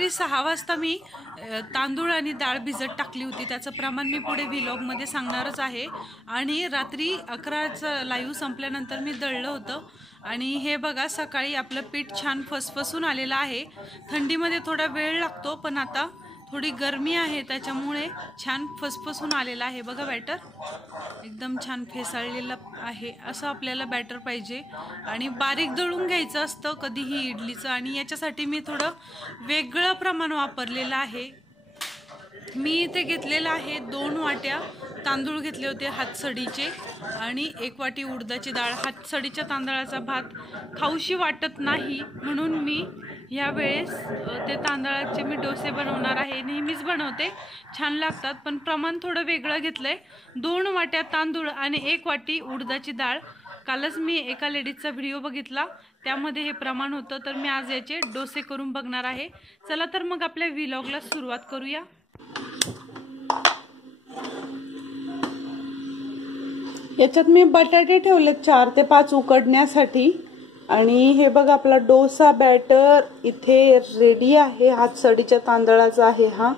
रात्री 6 वाजता मी तांदूळ आणि डाळ भिजत टाकली होती। त्याचं प्रमाण मी पुढे व्लॉगमध्ये सांगणारच आहे। आणि रात्री 11चा लाईव्ह संपल्यानंतर मी दळलं होतं आणि हे बघा सकाळी आपलं पीठ छान फसफसून आलेलं आहे। थंडीमध्ये थोडा वेळ लागतो पण आता थोडी गरमी आहे त्याच्यामुळे छान फसफसून आलेला आहे। बघा बॅटर एकदम छान फेसाळलेलं आहे। असं आपल्याला बॅटर पाहिजे आणि बारीक दळून घ्यायचं असतं कधीही इडलीचं। आणि याच्यासाठी मी थोडं वेगळं प्रमाण वापरलेलं आहे। मी इथे घेतलेलं आहे 2 वाट्या तांदूळ घेतले होते हातसडीचे आणि 1 वाटी उडदाची डाळ। हातसडीच्या तांदळाचा भात खाऊशी वाटत नाही म्हणून मी या वेळेस ते तांदळाचे मी डोसे बनवणार आहे। नेहमीच बनवते, छान लागतात पण प्रमाण थोडं वेगळं घेतलंय। 2 वाट्या तांदूळ आणि 1 वाटी उडदाची डाळ। कालच मी एका लेडीजचा व्हिडिओ बघितला त्यामध्ये हे प्रमाण होतं, तर मी आज याचे डोसे करून बघणार आहे। चला तर मग आपल्या व्लॉगला सुरुवात करूया। याच्यात मी बटाटे ठेवले 4 ते 5 उकडण्यासाठी। आणि हे बघा आपला डोसा बॅटर इथे रेडी आहे। हातसडीच्या तांदळाचा आहे हा।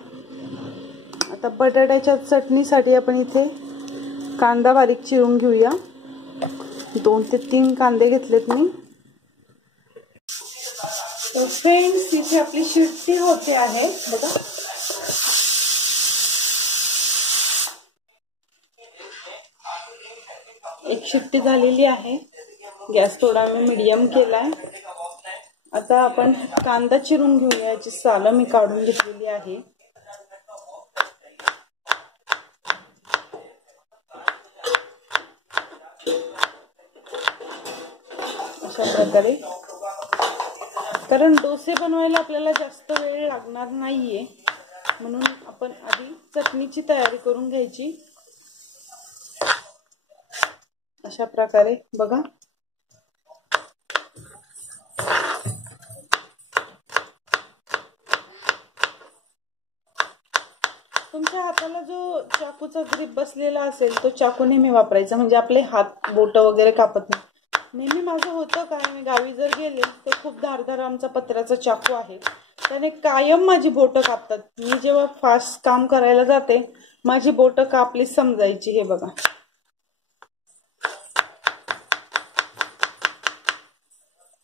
आता बटाट्याच्या चटणीसाठी आपण इथे कांदा बारीक चिरून घेऊया। 2 ते 3 कांदे घेतलेत मी। तर फ्रेंड्स इथे आपली शिट्टी होते आहे बघा। एक शिट्टी झालेली आहे। गॅस थोडा मी मीडियम केलाय। आता आपण कांदा चिरून घेऊया। याची सालं मी काढून घेतलेली आहे। अशा प्रकारे, कारण डोसे बनवायला आपल्याला जास्त वेळ लागणार नाहीये म्हणून आपण आधी चटणीची तयारी करून घ्यायची। अशा प्रकारे बघा। तुमच्या हाताला जो चाकूचा ग्रिप बसलेला असेल तो चाकू नेहमी वापरायचा, म्हणजे आपले हात बोट वगैरे कापत नाही। नेहमी माझं होतं काय, मी गावी जर गेले तर खूप धारदार आमचा पत्र्याचा चाकू आहे, त्याने कायम माझी बोटं कापतात। मी जेव्हा फास्ट काम करायला जाते माझी बोटं कापली समजायची। हे बघा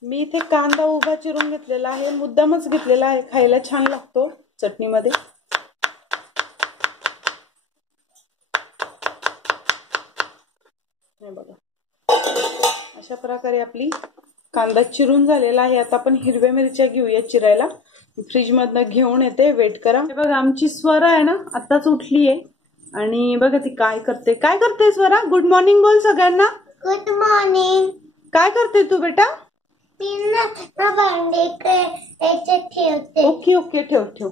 मी इथे कांदा उभा चिरून घेतलेला आहे, मुद्दामच घेतलेला आहे, खायला छान लागतो चटणीमध्ये। हे बघा अशा प्रकारे आपली कांदा चिरून झालेला आहे। आता आपण हिरव्या मिरच्या घेऊया चिरायला। फ्रीज मधनं घेऊन येते, वेट करा। हे बघा आमची स्वरा आहे ना आताच उठली आहे आणि बघा ती काय करते स्वरा? गुड मॉर्निंग बोल सगळ्यांना। Good morning. काय करते तू बेटा? भांडे ठेवते। ओके ओके, ठेव ठेव।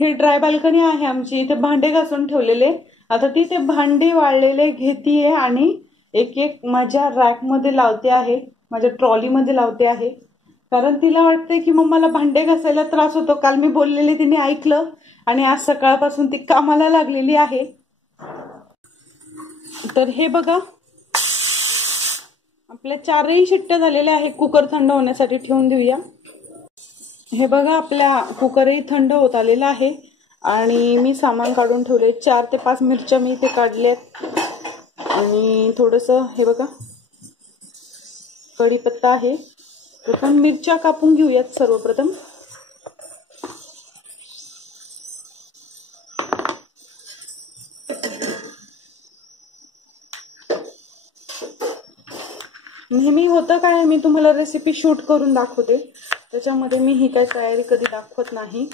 ही ड्राय बाल्कनी आहे आमची, इथे भांडे घासून ठेवलेले। आता ती ते भांडे वाळलेले घेतीये आणि एक एक माझ्या रॅक मध्ये लावते आहे, माझ्या ट्रॉली मध्ये लावते आहे। कारण तिला वाटते की मम्माला भांडे घासायला त्रास होतो। काल मी बोललेले तिने ऐकलं आणि आज सकाळपासून ती कामाला लागलेली आहे। तर हे बघा आपल्या 4ही शिट्ट्या झालेल्या आहे। कुकर थंड होण्यासाठी ठेवून देऊया। हे बघा आपल्या कुकरही थंड होत आलेला आहे आणि मी सामान काढून ठेवले। 4 ते 5 मिरच्या मी इथे काढल्यात आणि थोडंसं हे बघा कढीपत्ता आहे। आपण मिरच्या कापून घेऊयात सर्वप्रथम। नेहमी होतं काय, मी तुम्हाला रेसिपी शूट करून दाखवते, त्याच्यामध्ये मी ही काही तयारी कधी दाखवत नाही।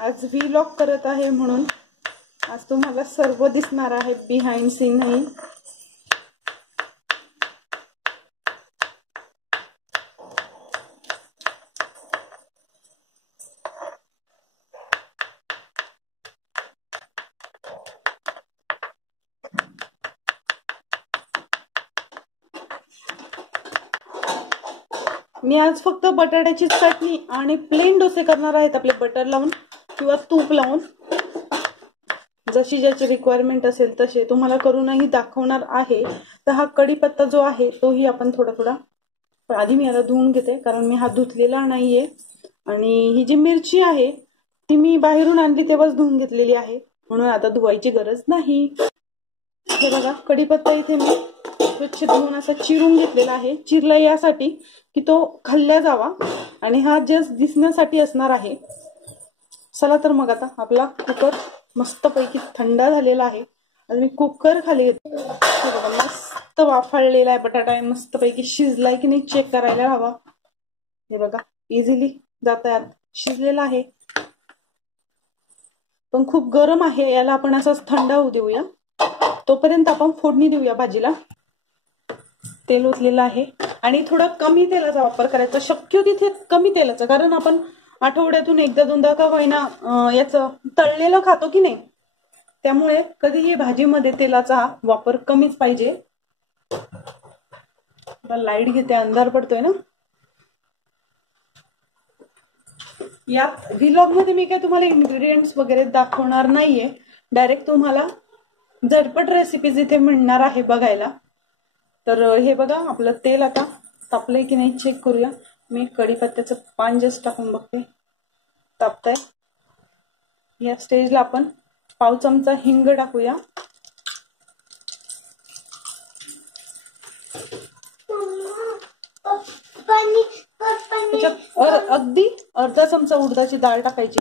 आज व्लॉग करत आहे म्हणून आज तुम्हाला सर्व दिसणार आहे, बिहाइंड सीनही। मी आज फक्त बटाट्याची चटणी आणि प्लेन डोसे करणार आहेत, आपले बटर लावून किंवा तूप लावून। जशी ज्याची रिक्वायरमेंट असेल तसे तुम्हाला करूनही दाखवणार आहे। तर हा कढीपत्ता जो आहे तोही आपण थोडा थोडा पण आधी मी याला धुवून घेते कारण मी हात धुतलेला नाहीये. आणि ही जी मिरची आहे ती मी बाहेरून आणली तेव्हाच धुवून घेतलेली आहे, म्हणून आता धुवायची गरज नाही. हे बघा कढीपत्ता इथे मी स्वच्छ धुवून असा चिरून घेतलेला आहे. चिरला यासाठी की तो खाल्ल्या जावा आणि हा जस्ट दिसण्यासाठी असणार आहे. चला तर मग आता आपला कुकर मस्तपैकी थंड झालेला आहे. आणि मी कुकर खाली घेते. मस्त वाफळलेला आहे बटाटा आहे, मस्तपैकी शिजलाय की नाही चेक करायला हवा. हे बघा इझिली जातात, शिजलेला आहे. पण खूप गरम आहे, याला आपण असंच थंड होऊ देऊया. तोपर्यंत आपण फोडणी देऊया भाजीला. तेल ओतलेलं आहे आणि थोडा कमी तेलाचा वापर करायचा, शक्य तिथे कमी तेलाचा, कारण आपण आठवड्यातून एकदा दोनदा का होईना याचं तळलेलं खातो की नाही, त्यामुळे कधीही भाजीमध्ये तेलाचा वापर कमीच पाहिजे. लाईट घेते, अंधार पडतोय ना. यात व्लॉग मध्ये मी काय तुम्हाला इन्ग्रेडियंट्स वगैरे दाखवणार नाहीये, डायरेक्ट तुम्हाला झटपट रेसिपीज इथे मिळणार आहे बघायला. तर हे बघा आपलं तेल आता तापलंय की नाही चेक करूया. मी कढीपत्त्याचं पान जस्ट टाकून बघते, तापतंय. या स्टेजला आपण पाव चमचा हिंग टाकूया. अगदी अर्धा चमचा उडदाची डाळ टाकायची.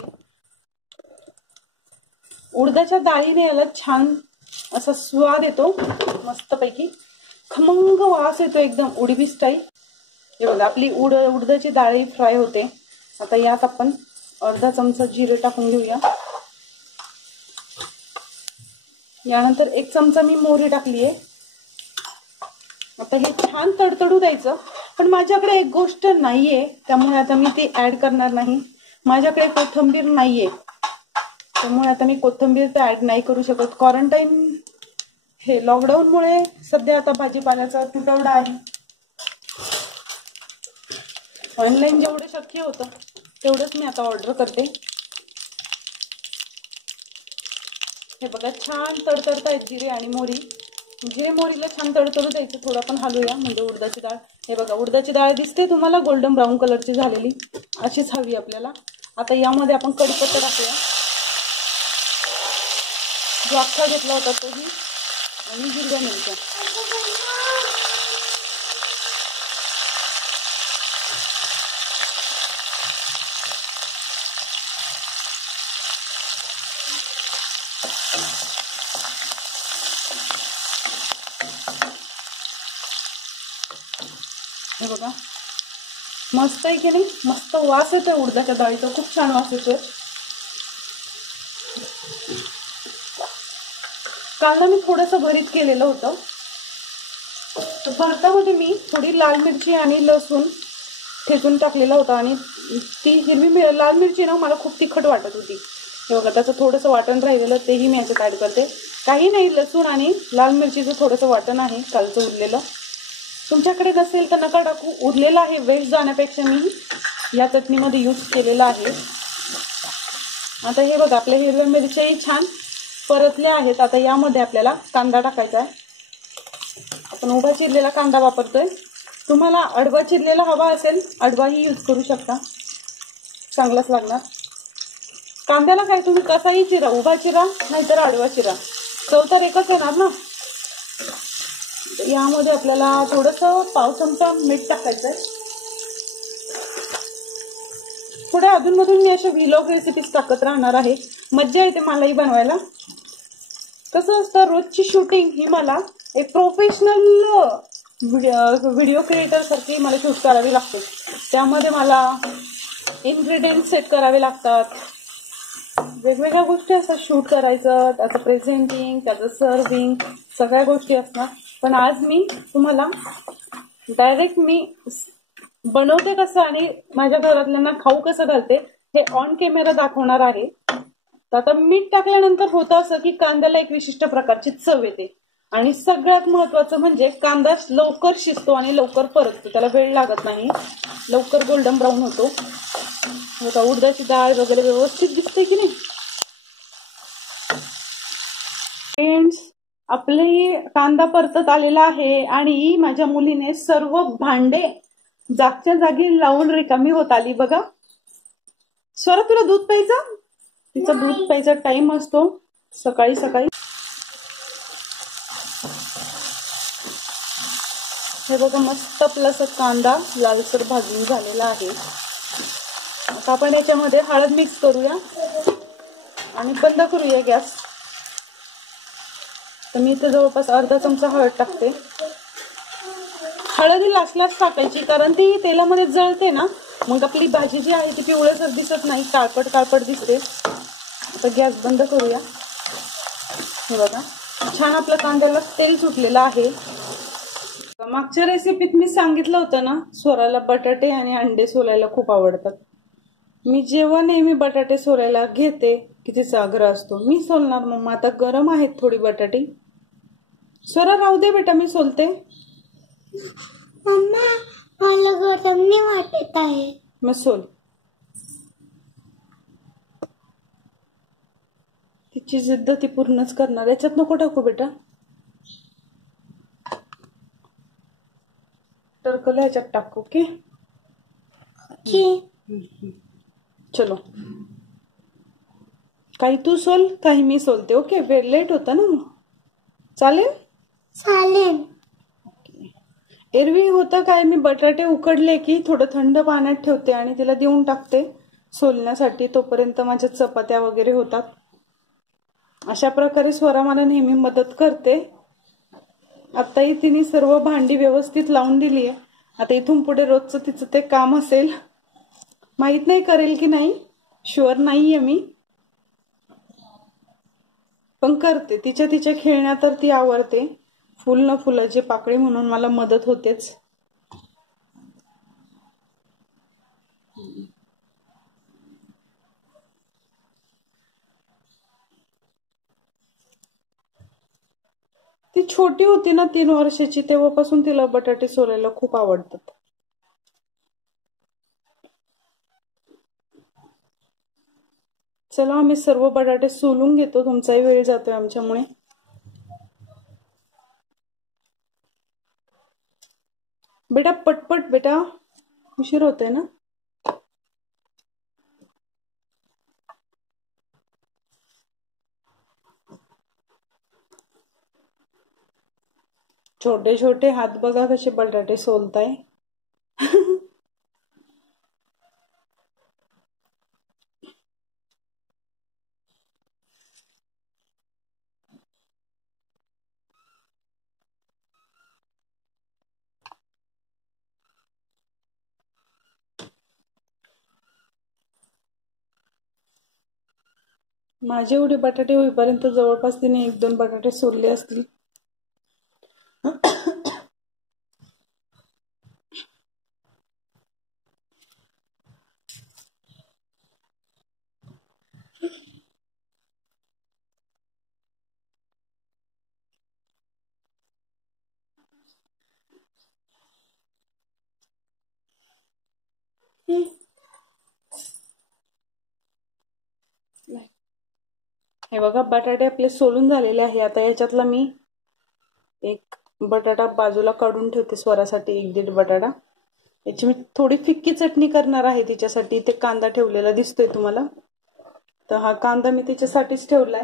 उडदाच्या डाळीने याला छान असा स्वाद येतो, मस्तपैकी खमंग वास येतो एकदम उडीबी स्टाईल. हे बघा आपली उडदाची डाळी फ्राय होते. आता यात आपण अर्धा चमचा जिरे टाकून घेऊया. यानंतर 1 चमचा मी मोहरी टाकली आहे. आता हे छान तडतडू द्यायचं. पण माझ्याकडे एक गोष्ट नाहीये, त्यामुळे आता मी ती ऍड करणार नाही. माझ्याकडे कोथिंबीर नाहीये, त्यामुळे आता मी कोथिंबीर तर ऍड नाही करू शकत. क्वारंटाईन हे लॉकडाऊन मुळे सध्या आता भाजीपाल्याचा तुटवडा आहे. ऑनलाईन जेवढं शक्य होतं तेवढंच मी आता ऑर्डर करते. हे बघा छान तडतडतायत जिरे आणि मोहरी. जिरे मोहरीला छान तडतडू द्यायचं, थोडं पण हलवूया म्हणजे उडदाची डाळ. हे बघा उडदाची डाळ दिसते तुम्हाला गोल्डन ब्राऊन कलरची झालेली, अशीच हवी आपल्याला. आता यामध्ये आपण कढीपत्ता टाकूया, जो अख्खा घेतला होता तोही, आणि हिरव्या मिरच्या. हे बघा मस्त आहे की नाही, मस्त वास येतोय उडदाच्या डाळीचा, खूप छान वास येतोय. काल ना मी थोडंसं भरीत केलेलं होतं, तर भरतामध्ये मी थोडी लाल मिरची आणि लसूण ठेचून टाकलेला होता. आणि ती लाल मिरची ना मला खूप तिखट वाटत होती. हे बघा त्याचं थोडंसं वाटण राहिलेलं, तेही मी याच्यात ऍड करते. काही नाही, लसूण आणि लाल मिरचीचं थोडंसं वाटण आहे कालचं उरलेलं. तुमच्याकडे नसेल तर नका टाकू, उरलेलं आहे. वेस्ट जाण्यापेक्षा मी या चटणीमध्ये यूज केलेला आहे. आता हे बघा आपल्या हिरव्या मिरच्याही छान परतल्या आहेत. आता यामध्ये आपल्याला कांदा टाकायचा आहे. आपण उभा चिरलेला कांदा वापरतोय. तुम्हाला आडवा चिरलेला हवा असेल आडवाही यूज करू शकता, चांगलाच लागणार. कांद्याला काय तुम्ही कसाही चिरा, उभा चिरा नाहीतर आडवा चिरा, चव तर एकच येणार ना. यामध्ये आपल्याला थोडंसं पाव चमचा मीठ टाकायचंय. थोड्या अधूनमधून मी अशा व्लॉग रेसिपीज टाकत राहणार आहे, मज्जा येते मलाही बनवायला. कसं असतं रोजची शूटिंग ही मला एक प्रोफेशनल व्हिडिओ क्रिएटर सारखी मला शूट करावी लागते. त्यामध्ये मला इन्ग्रेडियंट सेट करावे लागतात, वेगवेगळ्या गोष्टी असतात शूट करायचं, त्याचं प्रेझेंटिंग, त्याचं सर्विंग, सगळ्या गोष्टी असतात. पण आज मी तुम्हाला डायरेक्ट मी बनवते कसं आणि माझ्या घरातल्यांना खाऊ कसं घालते हे ऑन कॅमेरा दाखवणार आहे. तर आता मीठ टाकल्यानंतर होतं असं की कांद्याला एक विशिष्ट प्रकारची चव येते. आणि सगळ्यात महत्वाचं म्हणजे कांदा लवकर शिजतो आणि लवकर परततो, त्याला वेळ लागत नाही, लवकर गोल्डन ब्राऊन होतो. आता उडदाची डाळ वगैरे व्यवस्थित दिसते की नाही. फ्रेंड्स आपले कांदा परतत आलेला आहे आणि माझ्या मुलीने सर्व भांडे जागच्या जागी लावून रिकामी होत आली बघा. स्वरा तुला दूध प्यायचं? तिचा दूध प्यायचा टाइम असतो सकाळी सकाळी. हे बघा मस्त आपला असा कांदा लालसर भाजून झालेला आहे. आता आपण याच्यामध्ये हळद मिक्स करूया आणि बंद करूया गॅस. तर मी इथे जवळपास अर्धा चमचा हळद टाकते. हळद ही लास्ट टाकायची कारण ती तेलामध्ये जळते ना, मग आपली भाजी जी आहे ती पिवळसर दिसत नाही, काळपट काळपट दिसते. आता गॅस बंद करूया. हे बघा छान आपल्या कांद्याला तेल सुटलेलं आहे. मागच्या रेसिपीत मी सांगितलं होतं ना, स्वराला बटाटे आणि अंडे सोलायला खूप आवडतात. मी जेव्हा नेहमी बटाटे सोलायला घेते की तिचा आग्रह असतो मी सोलणार मम्मा, आता गरम आहेत थोडी बटाटे. स्वरा राहू दे बेटा मी सोलते. मम्मा मला गरम नाही वाटत आहे. मग सोल. तिची जिद्द ती पूर्णच करणार. याच्यात नको टाकू बेटा, टरकल ह्याच्यात टाकू. ओके चलो, काही तू सोल काही मी सोलते. ओके वेळ लेट होता ना मग. चालेल चालेल. एरवी होतं काय, मी बटाटे उकडले की थोडं थंड पाण्यात ठेवते आणि तिला देऊन टाकते सोलण्यासाठी. तोपर्यंत माझ्या चपात्या वगैरे होतात. अशा प्रकारे स्वरा मला नेहमी मदत करते. आताही तिने सर्व भांडी व्यवस्थित लावून दिली आहे. आता इथून पुढे रोजचं तिचं ते काम असेल. माहित नाही करेल की नाही, शुअर नाहीये मी, पण करते. तिच्या खेळण्यात तर ती आवडते. फुल न फुलाची पाकळी म्हणून मला मदत होतेच. ती छोटी होती ना 3 वर्षाची, तेव्हापासून तिला बटाटे सोलायला खूप आवडतात. चला आम्ही सर्व बटाटे सोलून घेतो, तुमचाही वेळ जातोय आमच्यामुळे. बेटा पटपट बेटा, उशीर होतोय ना. छोटे छोटे हात बघा कसे बटाटे सोलताय. माझे एवढे बटाटे होईपर्यंत जवळपास तिने 1-2 बटाटे सोलले असतील. हे बघा बटाटे आपले सोलून झालेले आहे. आता याच्यातला मी एक बटाटा बाजूला काढून ठेवते स्वरासाठी, 1-1.5 बटाटा. याची मी थोडी फिक्की चटणी करणार आहे तिच्यासाठी. इथे कांदा ठेवलेला दिसतोय तुम्हाला, तर हा कांदा मी तिच्यासाठीच ठेवलाय.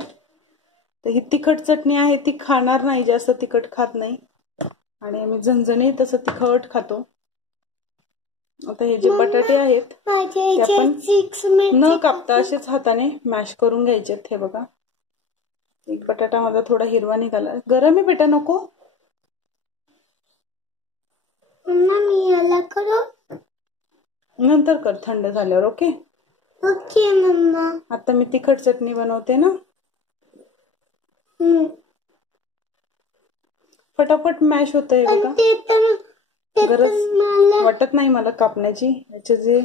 तर ही तिखट चटणी आहे, ती खाणार नाही, जास्त तिखट खात नाही आणि आम्ही झणझणीत तसं तिखट खातो. आता हे जे बटाटे आहेत ते आपण न कापता असेच हाताने मॅश करून घ्यायचे. हे बघा एक बटाटा माझा थोडा हिरवा निघाला. गरम आहे बेटा, नको. मम्मा मी याला करू? नंतर कर थंड झाल्यावर. ओके ओके मम्मा. आता मी तिखट चटणी बनवते ना. फटाफट मॅश होतंय बघा. गरज वाटत नाही मला कापण्याची. याचे जे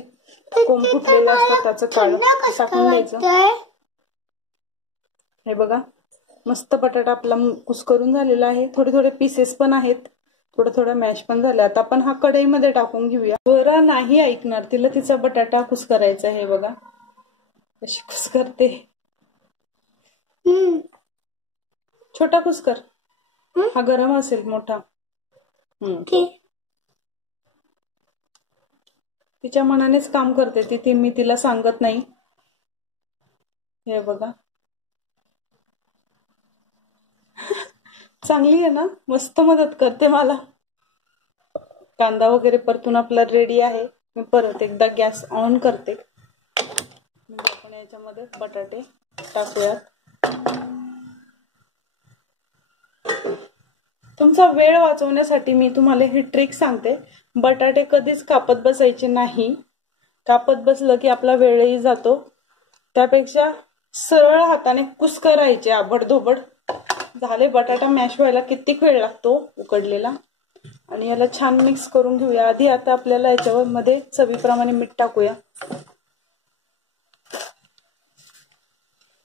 कोंब फुटलेले असतात त्याचं काढ टाकून द्यायचं. हे बघा मस्त बटाटा आपला कुस्करून झालेला आहे. थोडे थोडे पीसेस पण आहेत, थोडं थोडं मॅश पण झालं. आता आपण हा कढईमध्ये टाकून घेऊया. स्वरा नाही ऐकणार, तिला तिचा बटाटा कुस्करायचा आहे. बघा कशी कुस्करते. छोटा कुस्कर, हा गरम असेल मोठा. तिच्या मनानेच काम करते ती मी तिला सांगत नाही. हे बघा चांगली आहे ना, मस्त मदत करते मला. कांदा वगैरे परतून आपला रेडी आहे. मी परत एकदा गॅस ऑन करते. म्हणजे आपण याच्यामध्ये बटाटे टाकूयात. तुमचा वेळ वाचवण्यासाठी मी तुम्हाला ही ट्रिक सांगते. बटाटे कधीच कापत बसायचे नाही. कापत बसलं की आपला वेळही जातो. त्यापेक्षा सरळ हाताने कुस्करायचे आबडधोबड. झाले. बटाटा मॅश व्हायला किती वेळ लागतो उकडलेला. आणि याला छान मिक्स करून घेऊया. आधी आता आपल्याला याच्यावर मध्ये चवीप्रमाणे मीठ टाकूया.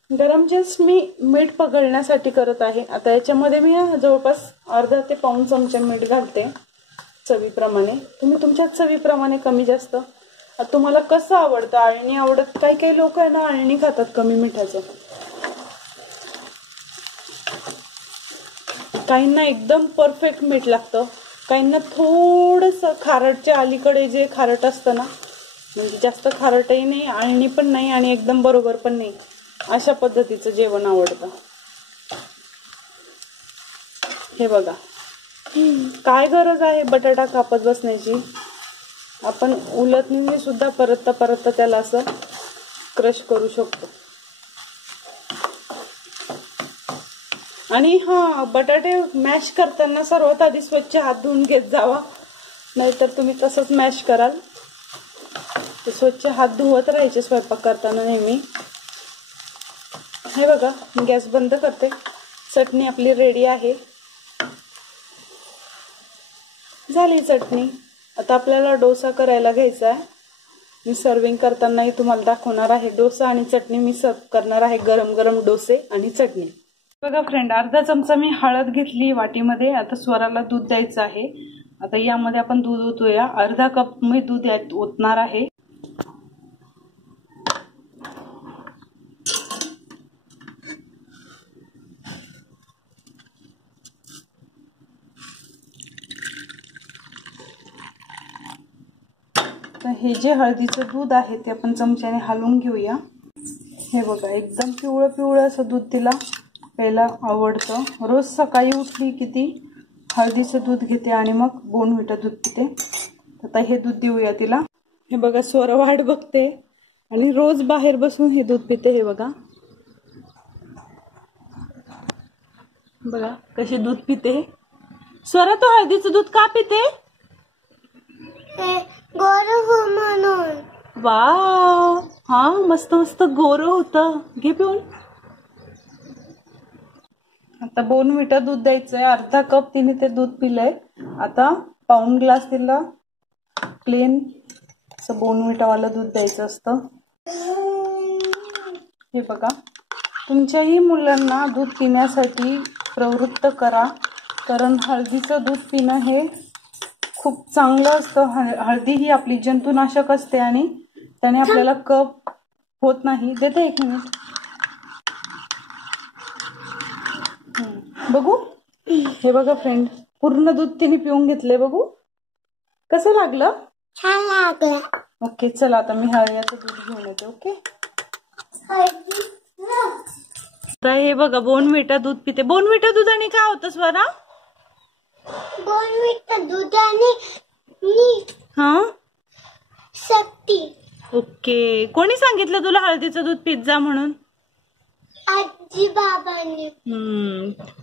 गरम चिंच मी मीठ पगळण्यासाठी करत आहे. आता याच्यामध्ये मी जवळपास अर्धा ते पाऊण चमचा मीठ घालते चवीप्रमाणे. तुम्ही तुमच्या चवीप्रमाणे कमी जास्त. तुम्हाला कसं आवडतं, अळणी आवडत, काही काही लोक आहे ना अळणी खातात कमी मिठाचं. काहींना एकदम परफेक्ट मीठ लागतं, काहींना थोडंसं खारटच्या अलीकडे जे खारट असतं ना, म्हणजे जास्त खारटही नाही, अळणी पण नाही आणि एकदम बरोबर पण नाही, अशा पद्धतीचं जेवण आवडतं. हे बघा काय गरज आहे बटाटा कापत बसण्याची. आपण उलटणी सुद्धा परतता परतता त्याला असं क्रश करू शकतो. आणि हा, बटाटे मॅश करताना सर्वात आधी स्वच्छ हात धुवून घेत जावा, नाहीतर तुम्ही तसंच मॅश कराल. ते स्वच्छ हात धुवत राहायचे स्वयंपाक करताना नेहमी. हे बघा मी गॅस बंद करते. चटणी आपली रेडी आहे. झाली चटणी. आता आपल्याला डोसा करायला घ्यायचा आहे. मी सर्विंग करतानाही तुम्हाला दाखवणार आहे. डोसा आणि चटणी मी सर्व करणार आहे. गरम गरम डोसे आणि चटणी. बघा फ्रेंड, अर्धा चमचा मी हळद घेतली वाटीमध्ये. आता स्वराला दूध द्यायचं आहे. आता यामध्ये आपण दूध ओतूया. अर्धा कप मी दूध ओतणार आहे. हे जे हळदीचं दूध आहे ते आपण चमच्याने हलवून घेऊया. हे बघा एकदम पिवळं पिवळं असं दूध तिला प्यायला आवडतं. रोज सकाळी उठली की ती हळदीचं दूध घेते आणि मग बोर्नव्हिटा दूध पिते. आता हे दूध देऊया तिला. हे बघा स्वर वाट बघते आणि रोज बाहेर बसून हे दूध पिते. हे बघा बघा कशी दूध पिते. स्वरा तू हळदीचं दूध का पिते? गोरं हो म्हणून. वाव, हा मस्त मस्त गोरं होतं. घे पिऊन. आता बोर्नव्हिटा दूध द्यायचंय. अर्धा कप तिने ते दूध पिलंय. आता पाऊण ग्लास तिला प्लेन असं बोर्नव्हिटा वाला दूध द्यायचं असतं. हे बघा तुमच्याही मुलांना दूध पिण्यासाठी प्रवृत्त करा, कारण हळदीचं दूध पिणं हे खूप चांगलं असतं. हळदी ही आपली जंतुनाशक असते आणि त्याने आपल्याला कफ होत नाही. देते एक मिनिट. बघू. हे बघा फ्रेंड, पूर्ण दूध तिने पिऊन घेतले. बघू कसं लागलं? छान लागलं. ओके चला आता मी हळदीचं दूध घेऊन येते. ओके. तर हे बघा बोर्नव्हिटा दूध पिते. बोर्नव्हिटा दुधाने काय होतं स्वरा? बोर्नव्हिटा दुधाने हा शक्ती. ओके. कोणी सांगितलं तुला हळदीचं दूध पित जा म्हणून? आजी बाबांनी.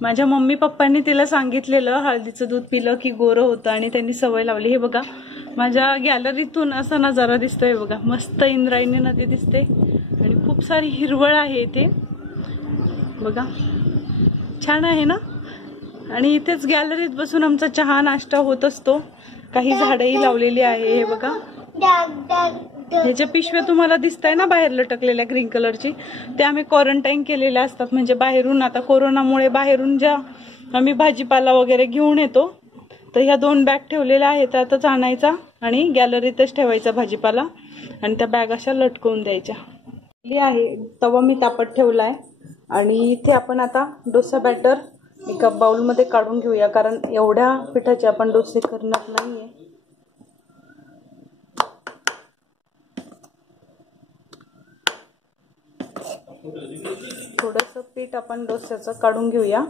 माझ्या मम्मी पप्पांनी तिला सांगितलेलं हळदीचं दूध पिलं की गोरं होतं आणि त्यांनी सवय लावली. हे बघा माझ्या गॅलरीतून असा नजारा दिसतोय. बघा मस्त इंद्रायणी नदी दिसते आणि खूप सारी हिरवळ आहे इथे. बघा छान आहे ना. आणि इथेच गॅलरीत बसून आमचा चहा नाश्ता होत असतो. काही झाडंही लावलेली आहे. हे बघा ह्याच्या पिशव्या तुम्हाला दिसताय ना बाहेर लटकलेल्या ग्रीन कलरची, त्या आम्ही क्वारंटाईन केलेल्या असतात. म्हणजे बाहेरून आता कोरोनामुळे बाहेरून ज्या आम्ही भाजीपाला वगैरे घेऊन येतो, तर ह्या 2 बॅग ठेवलेल्या आहेत. त्यातच आणायचा आणि गॅलरीतच ठेवायचा भाजीपाला आणि त्या बॅग अशा लटकवून द्यायच्या. आहे तवा मी तापत ठेवलाय आणि इथे आपण आता डोसा बॅटर एका बाउलमध्ये काढून घेऊया, कारण एवढ्या पिठाचे आपण डोसे करणार नाहीये. थोडंसं पीठ आपण डोस्याचं काढून घेऊया.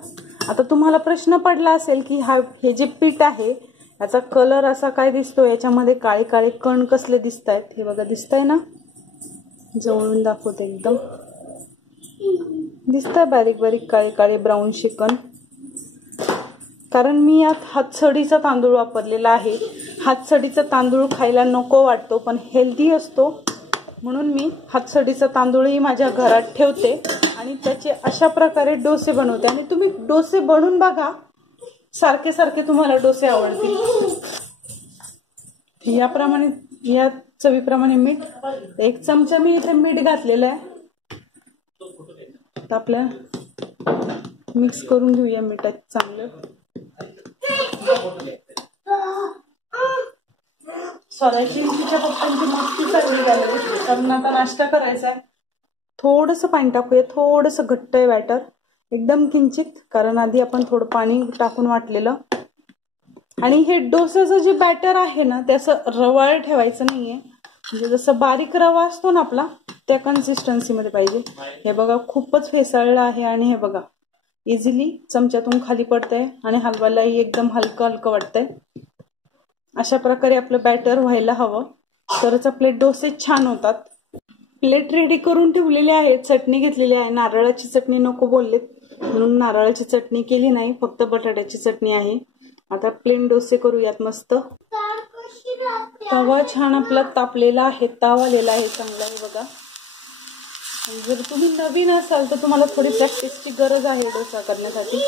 आता तुम्हाला प्रश्न पडला असेल की हे जे पीठ आहे याचा कलर असा काय दिसतो, याच्यामध्ये काळे काळे कण कसले दिसत आहेत. हे बघा, दिसतंय ना, जवळून दाखवते. एकदम दिसतंय बारीक बारीक काळे काळे ब्राऊन कण. कारण मी यात हातसडीचा तांदूळ वापरलेला आहे. हातसडीचा तांदूळ खायला नको वाटतो पण हेल्दी असतो, म्हणून मी हातसडीचा तांदूळही माझ्या घरात ठेवते आणि त्याचे अशा प्रकारे डोसे बनवते. आणि तुम्ही डोसे बनवून बघा, सारखे सारखे तुम्हाला डोसे आवडतील. याप्रमाणे या चवीप्रमाणे मीठ, 1 चमचा मी इथे मीठ घातलेलं आहे. आता आपल्या मिक्स करून घेऊया मीठात चांगलं. स्वराजींच्या पप्पांची मस्ती चालली झाली, कारण आता नाश्ता करायचा आहे. थोडंसं पाणी टाकूया, थोडंसं घट्ट आहे बॅटर, एकदम किंचित, कारण आधी आपण थोडं पाणी टाकून वाटलेलं. आणि हे डोसाचं जे बॅटर आहे ना ते असं रवाळ ठेवायचं नाहीये, म्हणजे जसं बारीक रवा असतो ना आपला त्या कन्सिस्टन्सीमध्ये पाहिजे. हे बघा खूपच फेसाळलं आहे आणि हे बघा इझिली चमच्यातून खाली पडतंय आणि हलवायलाही एकदम हलकं हलकं वाटतंय. अशा प्रकारे आपलं बॅटर व्हायला हवं, तरच आपले डोसे छान होतात. प्लेट रेडी करून ठेवलेली आहे, चटणी घेतलेली आहे. नारळाची चटणी नको बोललेत म्हणून नारळाची चटणी केली नाही, फक्त बटाट्याची चटणी आहे. आता प्लेन डोसे करूयात मस्त. तवा छान आपला तापलेला आहे, ताव आलेला आहे चांगला आहे बघा. जर तुम्ही नवीन असाल तर तुम्हाला थोडी प्रॅक्टिसची गरज आहे डोसा करण्यासाठी.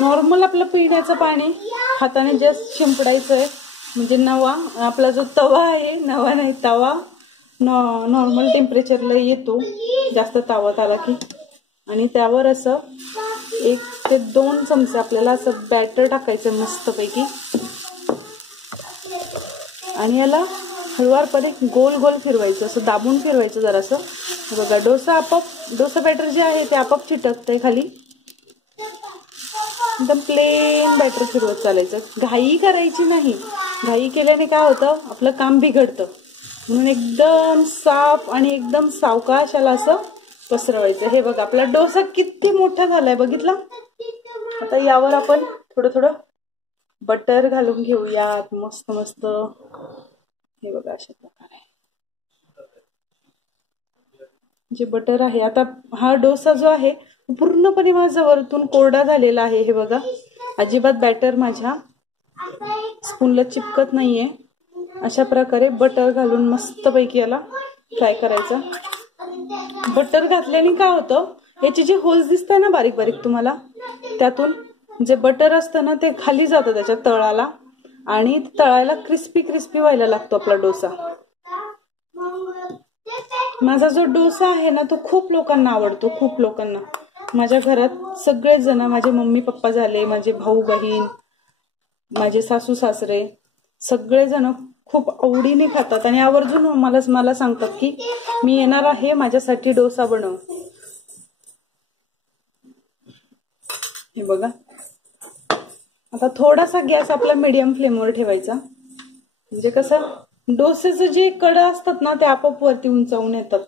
नॉर्मल आपलं पिण्याचं पाणी हाताने जस्ट शिंपडायचं आहे, म्हणजे नवा आपला जो तवा आहे, नवा नाही तवा, नॉर्मल टेम्परेचरला येतो जास्त तावत आला की. आणि त्यावर असं 1 ते 2 चमचे आपल्याला असं बॅटर टाकायचं मस्तपैकी. आणि याला हळुवारपणे गोल गोल फिरवायचं, असं दाबून फिरवायचं जरासं. बघा डोसा बॅटर जे आहे ते आपोआप चिटकतंय खाली. एकदम प्लेन बॅटर फिरवत चालायचं, घाई करायची नाही. घाई केल्याने काय होतं, आपलं काम बिघडतं. म्हणून एकदम साफ आणि एकदम सावकाशाला असं पसरवायचं. हे बघा आपला डोसा किती मोठा झालाय बघितला. आता यावर आपण थोडं थोडं बटर घालून घेऊयात मस्त मस्त. हे बघा अशा प्रकारे जे बटर आहे. आता हा डोसा जो आहे पूर्णपणे माझा वरतून कोरडा झालेला आहे. हे बघा अजिबात बॅटर माझ्या स्पूनला चिपकत नाहीये. अशा प्रकारे बटर घालून मस्तपैकी याला फ्राय करायचा. बटर घातल्याने काय होतं, याचे जे होल्स दिसत आहे ना बारीक बारीक तुम्हाला, त्यातून जे बटर असतं ना ते खाली जातं त्याच्या तळाला आणि तळायला क्रिस्पी क्रिस्पी व्हायला लागतो आपला डोसा. माझा जो डोसा आहे ना तो खूप लोकांना आवडतो, खूप लोकांना. माझ्या घरात सगळेच जण, माझे मम्मी पप्पा झाले, माझे भाऊ बहीण, माझे सासू सासरे, सगळेजण खूप आवडीने खातात आणि आवर्जून मला सांगतात की मी येणार आहे, माझ्यासाठी डोसा बनव. हे बघा आता थोडासा गॅस आपला मीडियम फ्लेमवर ठेवायचा, म्हणजे कसं डोसेचं जे कडा असतात ना ते आपोआप वरती उंचावून येतात.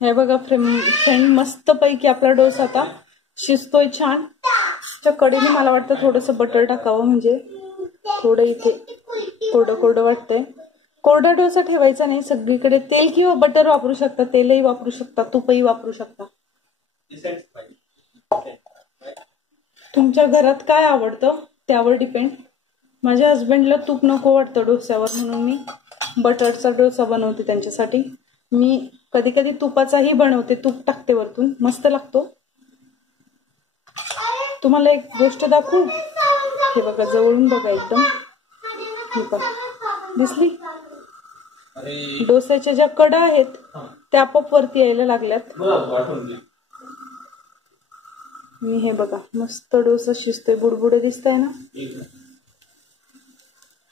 हे बघा फ्रेंड मस्तपैकी आपला डोसा आता शिजतोय छान. त्या कडेने मला वाटतं थोडंसं बटर टाकावं, म्हणजे थोडं इथे कोरडं कोरडं वाटतंय. कोरडा डोसा ठेवायचा नाही, सगळीकडे तेल किंवा बटर वापरू शकता, तेलही वापरू शकता, तूपही वापरू शकता. तुमच्या घरात काय आवडतं त्यावर डिपेंड. माझ्या हस्बंडला तूप नको वाटतं डोस्यावर, म्हणून मी बटरचा डोसा बनवते त्यांच्यासाठी. मी कधी कधी तुपाचाही बनवते, तूप टाकते वरतून, मस्त लागतो. तुम्हाला एक गोष्ट दाखवू, हे बघा जवळून बघा एकदम, हे बघा दिसली. डोस्याच्या ज्या कडा आहेत त्या आपोआप वरती यायला लागल्यात. मी हे बघा मस्त डोसा शिजतोय, बुडबुडे दिसत आहे ना.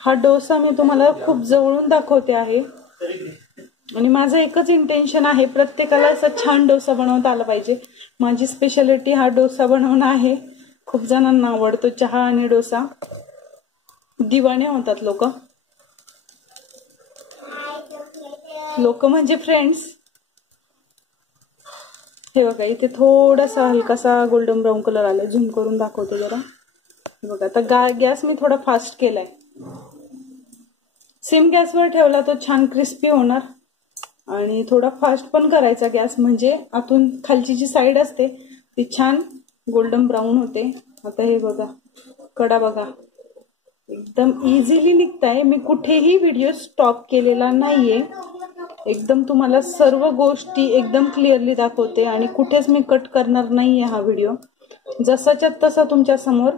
हा डोसा मी तुम्हाला खूप जवळून दाखवते आहे आणि माझं एकच इंटेन्शन आहे, प्रत्येकाला असा छान डोसा बनवता आला पाहिजे. माझी स्पेशालिटी हा डोसा बनवणं आहे. खूप जणांना आवडतो चहा आणि डोसा, दिवाणे होतात लोक. लोक म्हणजे फ्रेंड्स. हे बघा इथे थोडासा हलकासा गोल्डन ब्राऊन कलर आलाय. झूम करून दाखवते जरा. हे बघा आता गॅस मी थोडा फास्ट केलाय. सेम गॅसवर ठेवला तो छान क्रिस्पी होणार. आणि थोडा फास्ट पण करायचा गॅस, म्हणजे आतून खालची जी साईड असते ती छान गोल्डन ब्राऊन होते. आता हे बघा कडा बघा एकदम इझिली निघताय. मी कुठेही व्हिडिओ स्टॉप केलेला नाहीये. एकदम तुम्हाला सर्व गोष्टी एकदम क्लिअरली दाखवते आणि कुठेच मी कट करणार नाहीये. हा व्हिडिओ जसाच्या तसा तुमच्या समोर.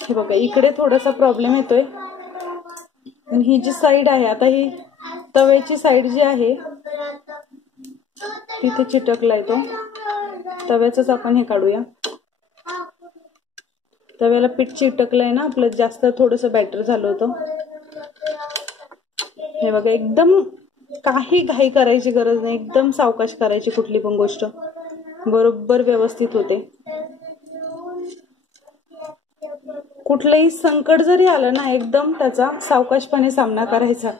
हे बघा इकडे थोडासा प्रॉब्लेम येतोय. आणि ही जी साईड आहे, आता ही तव्याची साईड जी आहे तिथे चिटकलाय तो. तव्याचंच आपण हे काढूया. तव्याला पीठ चिटकलंय ना आपलं, जास्त थोडंसं बॅटर झालं होतं. हे बघा एकदम काही घाई करायची गरज नाही. एकदम सावकाश करायची कुठली पण गोष्ट, बरोबर व्यवस्थित होते. कुठलंही संकट जरी आलं ना, एकदम त्याचा सावकाशपणे सामना करायचा.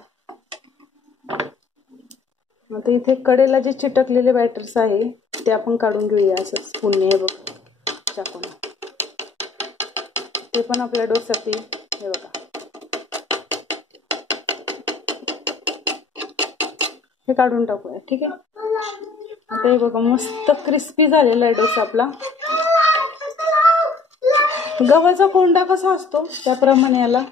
आता इथे कडेला जे चिटकलेले बॅटर्स आहे ते आपण काढून घेऊया असं स्पूनने. हे बघ चाकूने ते पण आपल्या डोस्यात येईल. हे बघा हे काढून टाकूया. ठीक आहे. आता हे बघा मस्त क्रिस्पी झालेला आहे डोसा आपला. गव्हाचा कोंडा कसा असतो त्याप्रमाणे याला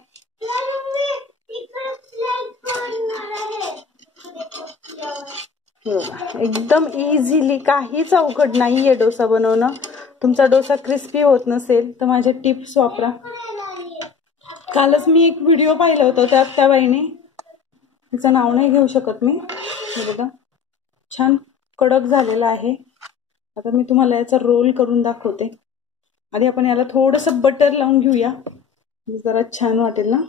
एकदम इझिली, काहीच अवघड नाहीये डोसा बनवणं. तुमचा डोसा क्रिस्पी होत नसेल तर माझ्या टिप्स वापरा. कालच मी एक व्हिडिओ पाहिला होता, त्यात त्या बाईने, तिचं नाव नाही घेऊ शकत मी, हे बघा छान कडक झालेला आहे. आता मी तुम्हाला याचा रोल करून दाखवते. आधी आपण याला थोडंसं बटर लावून घेऊया, जरा छान वाटेल ना.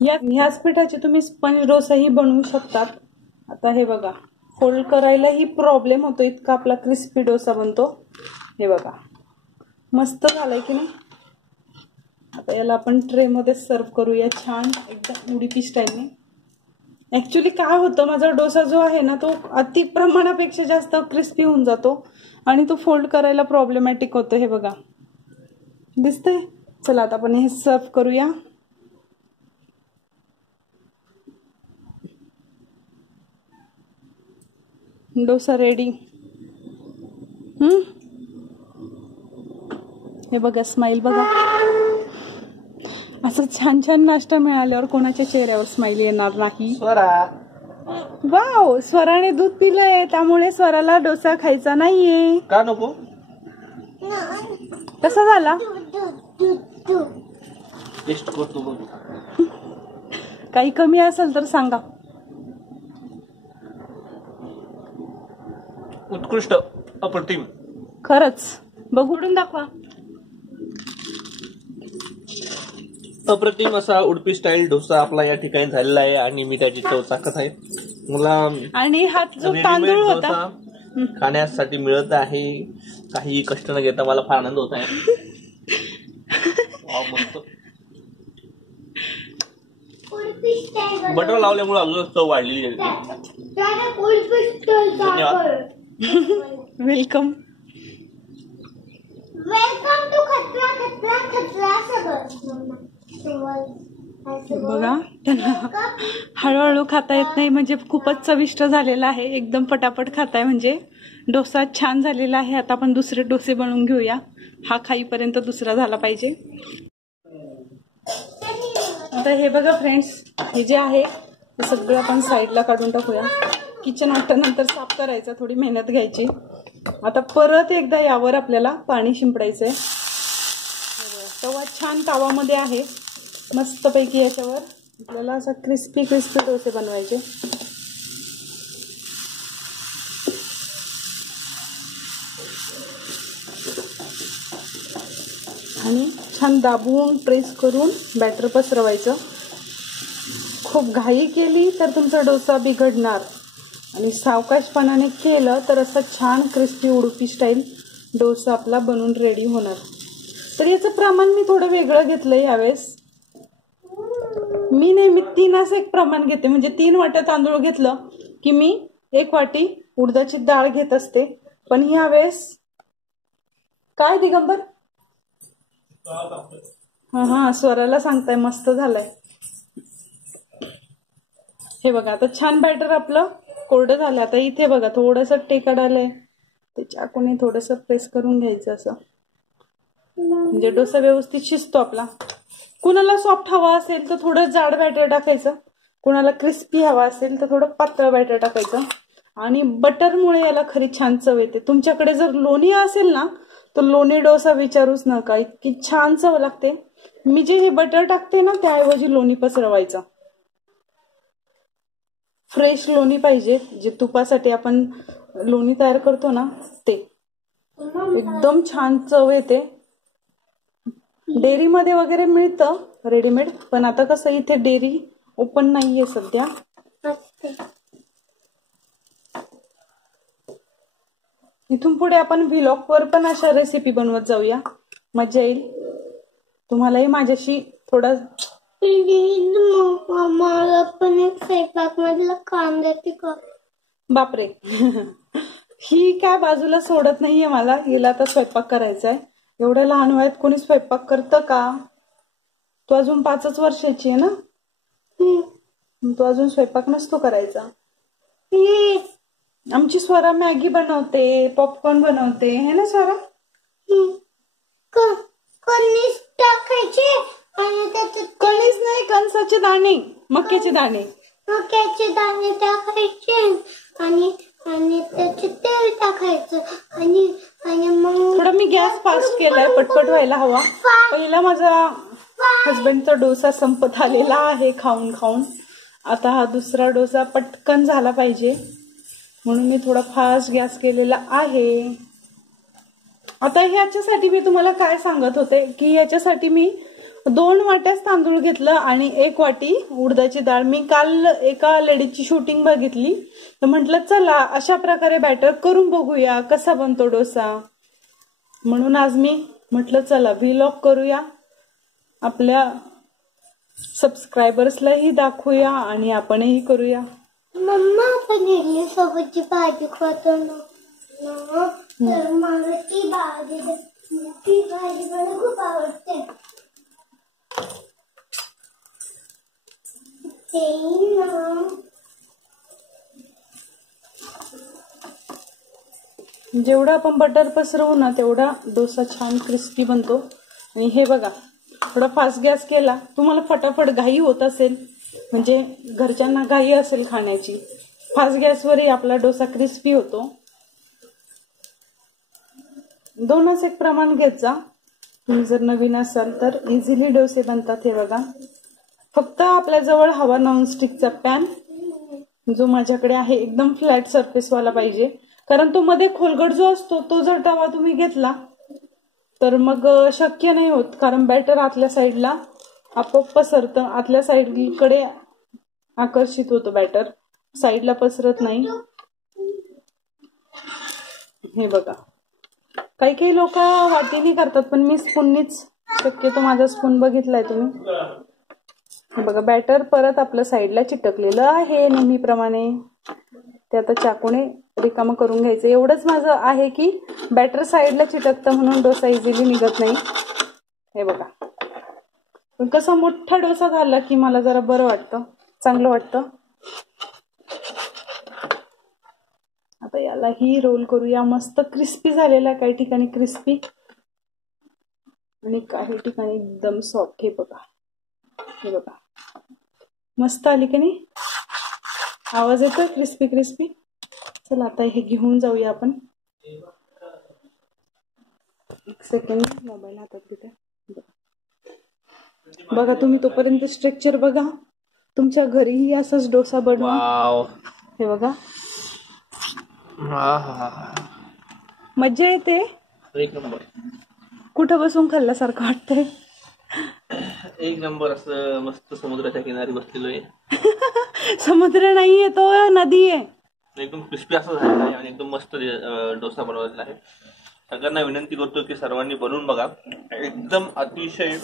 ह्याच पिठाचे तुम्ही स्पंज डोसाही बनवू शकतात. आता हे बघा फोल्ड करायलाही प्रॉब्लेम होतो, इतका आपला क्रिस्पी डोसा बनतो. हे बघा मस्त झालाय की नाही. आता याला आपण ट्रे मध्ये सर्व करूया छान एकदम उडीपी स्टाईलने. ऍक्च्युली काय होतं, माझा डोसा जो आहे ना तो अति प्रमाणापेक्षा जास्त क्रिस्पी होऊन जातो आणि तो फोल्ड करायला प्रॉब्लेमॅटिक होतं. हे बघा दिसतंय. चला आता आपण हे सर्व करूया. डोसा रेडी. हे बघा स्माइल बघा. असं छान छान नाश्ता मिळाल्यावर कोणाच्या चेहऱ्यावर स्माइल येणार नाही. वाव, स्वराने दूध पिलंय त्यामुळे स्वराला डोसा खायचा नाहीये. का नको? कसा झाला? टेस्ट करतो बघ. काही कमी असेल तर सांगा. उत्कृष्ट, अप्रतिम. खरंच बघून दाखवा. अप्रतिम असा उडपी स्टाईल डोसा आपला या ठिकाणी झालेला आहे आणि मी त्याची चव चाखत आहे. मला आणि हा जो तांदूळ होता खाण्यासाठी मिळत आहे, काही कष्ट न घेता. मला फार आनंद होत आहे. बटर लावल्यामुळे अजून चव वाढलेली आहे. धन्यवाद. वेलकम. वेलकम टू खतरा खतरा खतरा बघा त्यांना हळूहळू खाता येत नाही म्हणजे खूपच चविष्ट झालेला आहे. एकदम पटापट खाताय म्हणजे डोसा छान झालेला आहे. आता आपण दुसरे डोसे बनवून घेऊया. हा खाईपर्यंत दुसरा झाला पाहिजे. आता हे बघा फ्रेंड्स, हे जे आहे ते सगळं आपण साईडला काढून टाकूया. किचन वाटल्यानंतर साफ करायचा, थोडी मेहनत घ्यायची. आता परत एकदा यावर आपल्याला पाणी शिंपडायचंय. तवा छान तावामध्ये आहे मस्तपैकी. याच्यावर आपल्याला असं क्रिस्पी क्रिस्पी डोसे बनवायचे. आणि छान दाबून प्रेस करून बॅटर पसरवायचं. खूप घाई केली तर तुमचा डोसा बिघडणार आणि सावकाशपणाने केलं तर असं छान क्रिस्पी उडुपी स्टाईल डोसा आपला बनून रेडी होणार. तर याचं प्रमाण मी थोडं वेगळं घेतलंय यावेळेस. मी नेहमी 3 असं एक प्रमाण घेते, म्हणजे 3 वाट्या तांदूळ घेतलं की मी 1 वाटी उडदाची डाळ घेत असते. पण यावेळेस काय दिगंबर, हा स्वराला सांगताय, मस्त झालंय. हे बघा आता छान बॅटर आपलं कोरडं झालं. आता इथे बघा थोडस टेकड आलंय, त्याच्या कोणी थोडस प्रेस करून घ्यायचं असं, म्हणजे डोसा व्यवस्थित शिजतो आपला. कुणाला सॉफ्ट हवा असेल तर थोडं जाड बॅटर टाकायचं, कुणाला क्रिस्पी हवा असेल तर थोडं पातळ बॅटर टाकायचं. आणि बटरमुळे याला खरी छान चव येते. तुमच्याकडे जर लोणी असेल ना तर लोणी डोसा विचारूच नका, इतकी छान चव लागते. मी जे हे बटर टाकते ना त्याऐवजी लोणी पसरवायचं. फ्रेश लोणी पाहिजे, जे तुपासाठी आपण लोणी तयार करतो ना ते, एकदम छान चव येते. डेअरीमध्ये वगैरे मिळतं रेडीमेड, पण आता कसं इथे डेअरी ओपन नाहीये सध्या. इथून पुढे आपण व्लॉगवर पण अशा रेसिपी बनवत जाऊया, मजा येईल. तुम्हालाही माझ्याशी थोडा. मला पण एक स्वयंपाक मधलं काम देते का? बापरे ही काय बाजूला सोडत नाहीये मला, हिला आता स्वयंपाक करायचा आहे. एवढ्या लहान वयात कोणी स्वयंपाक करतं का? तू अजून 5च वर्षाची आहे ना, तू अजून स्वयंपाक नसतो करायचा. आमची स्वरा मॅगी बनवते, पॉपकॉर्न बनवते, है ना स्वरा? कणीस टाकायचे आणि त्याच्यात कणीस नाही, कणसाचे दाणे, मक्याचे दाणे. मक्याचे दाणे टाकायचे आणि आणि त्याचे तेल टाकायचं आणि आणि मग थोडा मी गॅस फास्ट केलाय, पटपट व्हायला हवा. पहिला माझा हसबंडचा डोसा संपत आलेला आहे खाऊन खाऊन. आता हा दुसरा डोसा पटकन झाला पाहिजे म्हणून मी थोडा फास्ट गॅस केलेला आहे. आता ह्याच्यासाठी मी तुम्हाला काय सांगत होते की याच्यासाठी मी 2 वाट्याच तांदूळ घेतलं आणि 1 वाटी उडदाची डाळ. मी काल एका लेडीजची शूटिंग बघितली तर म्हटलं चला अशा प्रकारे बॅटर करून बघूया कसा बनतो डोसा. म्हणून आज मी म्हटलं चला व्लॉग करूया, आपल्या सबस्क्रायबर्सलाही दाखवूया आणि आपणही करूया. मम्मा आपण इडली सोबतची भाजी खातो ना, तर मला ती भाजी मला खूप आवडते. जेवढा आपण बटर पसरवू ना तेवढा डोसा छान क्रिस्पी बनतो. आणि हे बघा थोडा फास्ट गॅस केला, तुम्हाला फटाफट घाई होत असेल, म्हणजे घरच्यांना घाई असेल खाण्याची, फास्ट गॅसवरही आपला डोसा क्रिस्पी होतो. 2च एक प्रमाण घेत जा. तुम्ही जर नवीन असाल तर इझिली डोसे बनतात. हे बघा फक्त आपल्या जवळ हवा नॉनस्टिकचा पॅन, जो माझ्याकडे आहे एकदम फ्लॅट सरफेस वाला पाहिजे, कारण तो मध्ये खोलगट जो असतो तो जर तवा तुम्ही घेतला तर मग शक्य नाही होत, कारण बॅटर आतल्या साईडला आपोआप पसरतं, आतल्या साईडकडे आकर्षित होतं बॅटर, साईडला पसरत नाही. हे बघा काही काही लोक वाटीने करतात, पण मी स्पूननीच, शक्यतो माझा स्पून बघितलाय तुम्ही. हे बघा बॅटर परत आपल्या साईडला चिटकलेलं आहे नेहमीप्रमाणे, ते आता चाकूने रिकामं करून घ्यायचं. एवढंच माझं आहे की बॅटर साईडला चिटकतं म्हणून डोसा इझिली निघत नाही. हे बघा पण कसा मोठा डोसा झाला की मला जरा बरं वाटतं, चांगलं वाटतं. आता याला ही रोल करूया. मस्त क्रिस्पी झालेला, काही ठिकाणी क्रिस्पी आणि काही ठिकाणी एकदम सॉफ्ट. हे बघा, हे बघा मस्त आली की नाही, आवाज येतोय क्रिस्पी क्रिस्पी. चला आता हे घेऊन जाऊया आपण. एक सेकंड, मोबाईल हातात घेते. बघा तुम्ही तोपर्यंत स्ट्रक्चर बघा, तुमच्या घरीही असाच डोसा बनवा. हे बघा मज्जा येते, एक नंबर. कुठं बसून खाल्ल्यासारखं वाटतंय. एक नंबर असं मस्त समुद्राच्या किनारी बसलेलो आहे. समुद्र नाहीये, तो नदी आहे. एकदम क्रिस्पी असं झालेला आहे आणि एकदम मस्त डोसा बनवलेला आहे. सगळ्यांना विनंती करतो की सर्वांनी बनवून बघा. एकदम अतिशय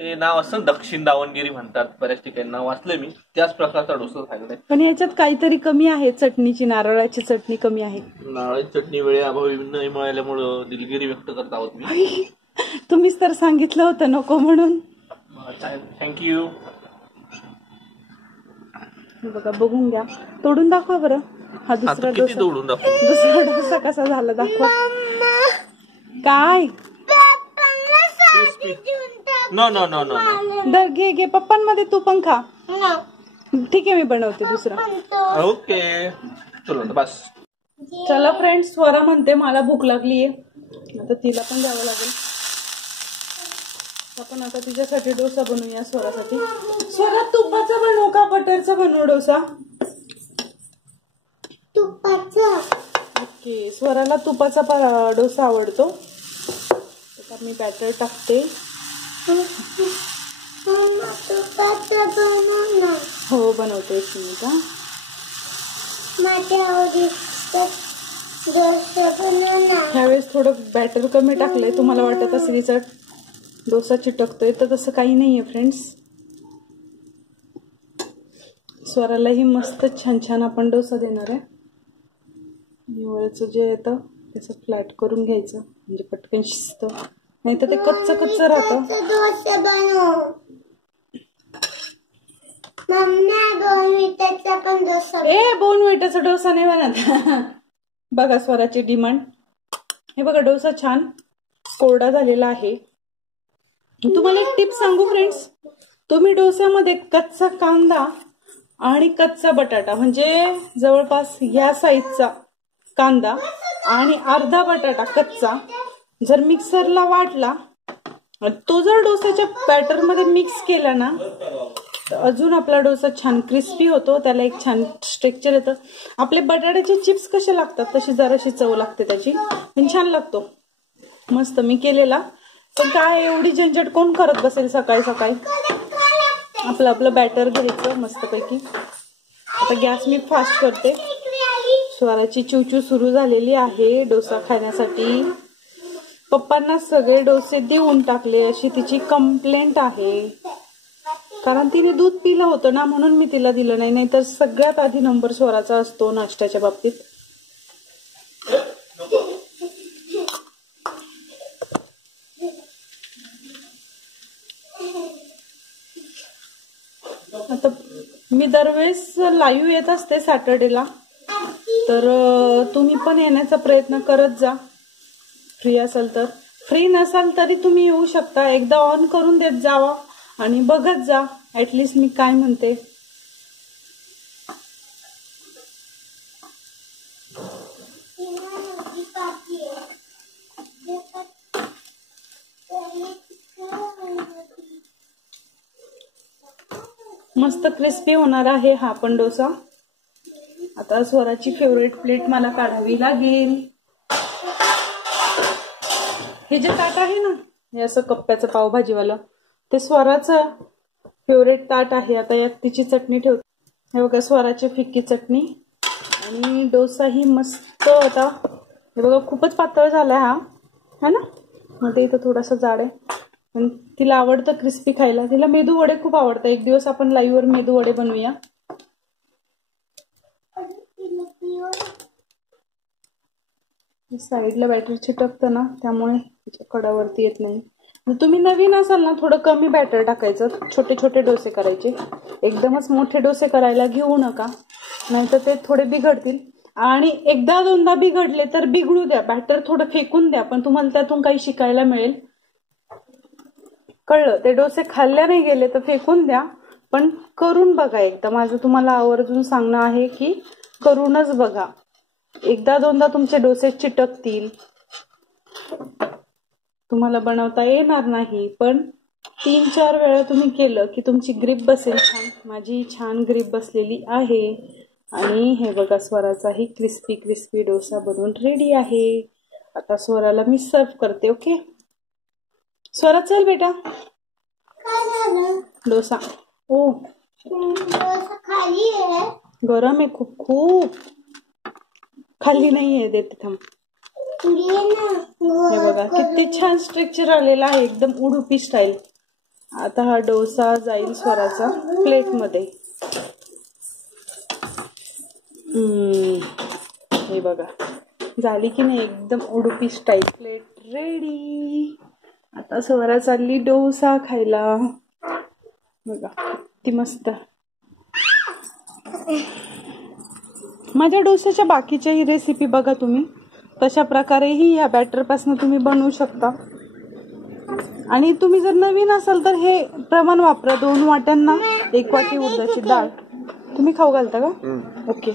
हे नाव असतं दक्षिण दावणगिरी म्हणतात, बऱ्याच ठिकाणी नाव वाचलंय मी. त्याच प्रकारचा डोसा खाल्लाय. पण याच्यात काहीतरी कमी आहे, चटणीची, नारळाची चटणी कमी आहे. नारळाची चटणी वेळेअभावी नाही मिळाल्यामुळं दिलगिरी व्यक्त करत आहोत मी. तुम्हीच तर सांगितलं होतं नको म्हणून. थँक्यू. बघा, बघून घ्या, तोडून दाखवा बरं. हा दुसरा किती तोडून दाखव. दुसरा डोसा कसा झाला दाखवा. काय नो नो नो नो दर घे घे, पप्पांमध्ये तू पण खा. ठीक आहे, मी बनवते दुसरा. ओके चलो बस. चला फ्रेंड्स, स्वरा म्हणते मला भूक लागलीये, आता तिला पण द्यावं लागेल. आपण आता तिच्यासाठी डोसा बनवूया, स्वरासाठी. स्वरा, तुपाचा बनवू का बटरचा बनवू डोसा? तुपाचा. ओके, स्वराला तुपाचा डोसा आवडतो. आता मी बॅटर टाकते. तुपाचा बनव ना. हो, बनवते, एक मिनिट. माझ्या आवडीचा डोसा बनव ना. ह्यावेळेस थोडं बॅटर कमी टाकलंय. तुम्हाला वाटत असेल की डोसा चिटकतोय, तर तसं काही नाहीये फ्रेंड्स. स्वरालाही मस्त छान छान आपण डोसा देणार आहे. वरचं जे येतं त्याचं फ्लॅट करून घ्यायचं, म्हणजे पटकन शिजतं, नाही तर ते कच्चं कच्चं राहतं. डोसा बनव. मम्मी बोनविटाचा पण डोसा. बोनविटाचा डोसा नाही बनत. बघा स्वराची डिमांड. हे बघा, डोसा छान कोरडा झालेला आहे. तुम्हाला एक टिप सांगू फ्रेंड्स, तुम्ही डोस्यामध्ये कच्चा कांदा आणि कच्चा बटाटा, म्हणजे जवळपास या साईजचा कांदा आणि अर्धा बटाटा कच्चा जर मिक्सरला वाटला, तो जर डोसाच्या बॅटर मध्ये मिक्स केला ना, तर अजून आपला डोसा छान क्रिस्पी होतो. त्याला एक छान स्ट्रक्चर येतं. आपले बटाट्याचे चिप्स कसे लागतात तशी जराशी चव लागते त्याची, पण छान लागतो. मस्त मी केलेला. पण काय एवढी झंझट कोण करत बसेल सकाळी सकाळी. आपलं आपलं बॅटर घ्यायचं मस्तपैकी. आता गॅस मी फास्ट करते. स्वराची चूचू सुरू झालेली आहे डोसा खाण्यासाठी. पप्पांना सगळे डोसे देऊन टाकले अशी तिची कंप्लेंट आहे. कारण तिने दूध पिलं होतं ना, म्हणून मी तिला दिलं नाही. नाहीतर सगळ्यात आधी नंबर स्वराचा असतो नाश्त्याच्या बाबतीत. आता मी दरवेळेस लाईव्ह येत असते सॅटर्डेला, तर तुम्ही पण येण्याचा प्रयत्न करत जा. फ्री असाल तर. फ्री नसाल तरी तुम्ही येऊ शकता. एकदा ऑन करून देत जावा आणि बघत जा ऍटलिस्ट मी काय म्हणते. मस्त क्रिस्पी होणार आहे हा पण डोसा. आता स्वराची फेवरेट प्लेट मला काढावी लागेल. हे जे ताट आहे ना, हे असं कप्प्याचं पावभाजीवालं, ते स्वराचं फेवरेट ताट आहे. आता यात तिची चटणी ठेवते. हे बघा, स्वराची फिक्की चटणी आणि डोसाही मस्त. आता हे बघा, खूपच पातळ झालाय हा, है ना. मध्ये इथं थोडासा जाड आहे, पण तिला आवडतं क्रिस्पी खायला. तिला मेदू वडे खूप आवडतं. एक दिवस आपण लाईव्ह वर मेदू वडे बनवूया. साईडला बॅटर चिटकतं ना, त्यामुळे त्याच्या कडावरती येत नाही. तुम्ही नवीन असाल ना, थोडं कमी बॅटर टाकायचं. छोटे छोटे डोसे करायचे. एकदमच मोठे डोसे करायला घेऊ नका, नाहीतर ते थोडे बिघडतील. आणि एकदा दोनदा बिघडले तर बिघडू द्या, बॅटर थोडं फेकून द्या, पण तुम्हाला त्यातून काही शिकायला मिळेल. कळलं? ते डोसे खाल्ल्या नाही गेले तर फेकून द्या, पण करून बघा एकदा. माझं तुम्हाला आवर्जून सांगणं आहे की करूनच बघा. एकदा दोनदा तुमचे डोसे चिटकतील, तुम्हाला बनवता येणार नाही, पण 3-4 वेळा तुम्ही केलं की तुमची ग्रीप बसेल छान. माझी छान ग्रीप बसलेली आहे. आणि हे बघा, स्वराचाही क्रिस्पी क्रिस्पी डोसा बनवून रेडी आहे. आता स्वराला मी सर्व करते. ओके स्वरा, चल बेटा. डोसा. ओ, डोसा खाली आहे. गरम आहे खूप खूप. खाली नाहीये, देते थांब. हे बघा किती छान स्ट्रक्चर आलेला आहे, एकदम उडुपी स्टाईल. आता हा डोसा जाईल स्वराचा प्लेट मध्ये. हे बघा झाली की नाही एकदम उडुपी स्टाईल प्लेट रेडी. आता स्वरा चालली डोसा खायला. बघा किती मस्त. माझ्या डोस्याच्या बाकीच्याही रेसिपी बघा तुम्ही, तशा प्रकारेही ह्या बॅटर पासून तुम्ही बनवू शकता. आणि तुम्ही जर नवीन असाल तर हे प्रमाण वापरा. 2 वाट्यांना 1 वाटी उडदाची डाळ. तुम्ही खाऊ घालता का? ओके.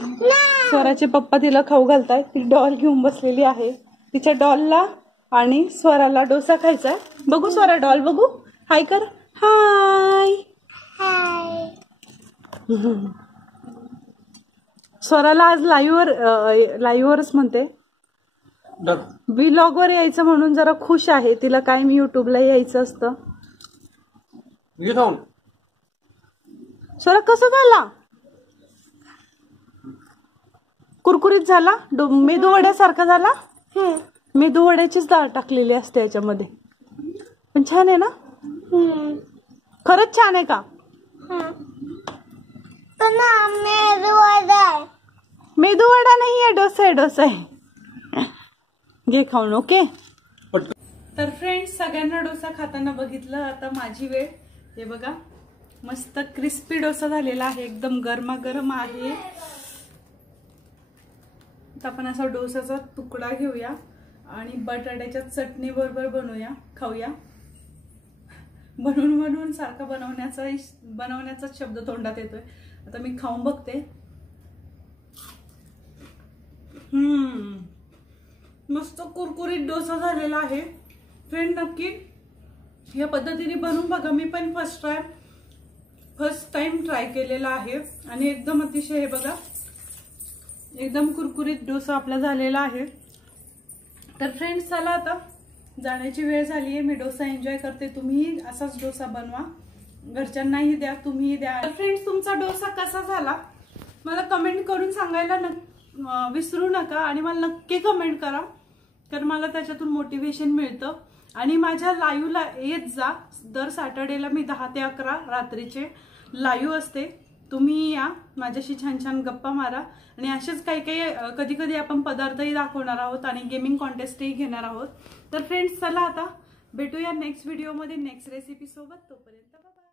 स्वराचे पप्पा तिला खाऊ घालताय. ती डॉल घेऊन बसलेली आहे. तिच्या डॉलला आणि स्वराला डोसा खायचा आहे. बघू स्वरा डॉल बघू. हाय कर. हाय. स्वराला आज लाईव्हवरच म्हणते, व्लॉग वर यायचं म्हणून जरा खुश आहे. तिला कायम युट्यूबला यायचं असतं. स्वरा कसं झाला? कुरकुरीत झाला? मेदू वड्यासारखा झाला? मेदू वड्याचीच डाळ टाकलेली असते याच्यामध्ये. पण छान आहे ना? खरंच छान आहे का? मेदू वडा नाही आहे, डोसा आहे. डोसा आहे. घे खाऊन. ओके. तर फ्रेंड्स सगळ्यांना डोसा खाताना बघितलं. आता माझी वेळ. हे बघा मस्त क्रिस्पी डोसा झालेला आहे, एकदम गरमागरम आहे. आता आपण असा डोसाचा तुकडा घेऊया आणि बटाट्याच्या चटणी बरोबर बनवूया, खाऊया. बनवून सारखा बनवण्याचा शब्द तोंडात येतोय. आता मी खाऊन बघते. मस्त कुरकुरीत डोसा झालेला आहे. फ्रेंड नक्की या पद्धतीने बनवून बघा. मी पण फर्स्ट टाइम ट्राय केलेला आहे आणि एकदम अतिशय हे बघा एकदम कुरकुरीत डोसा आपला झालेला आहे. तर फ्रेंड्स चला आता जाण्याची वेळ झाली आहे. मी डोसा एन्जॉय करते. तुम्ही असाच डोसा बनवा, घरच्यांनाही द्या, तुम्हीही द्या. फ्रेंड्स तुमचा डोसा कसा झाला मला कमेंट करून सांगायला विसरू नका. आणि मला नक्की कमेंट करा, कारण मला त्याच्यातून मोटिवेशन मिळतं. आणि माझ्या लाईव्हला येत जा. दर सॅटर्डेला मी 10 ते 11 रात्रीचे लाईव्ह असते. तुम्ही या, माझ्याशी छान छान गप्पा मारा. आणि असेच काही कधी कधी आपण पदार्थही दाखवणार आहोत आणि गेमिंग कॉन्टेस्टही घेणार आहोत. तर फ्रेंड्स चला आता भेटूया नेक्स्ट व्हिडिओमध्ये नेक्स्ट रेसिपी सोबत. तोपर्यंत बाय.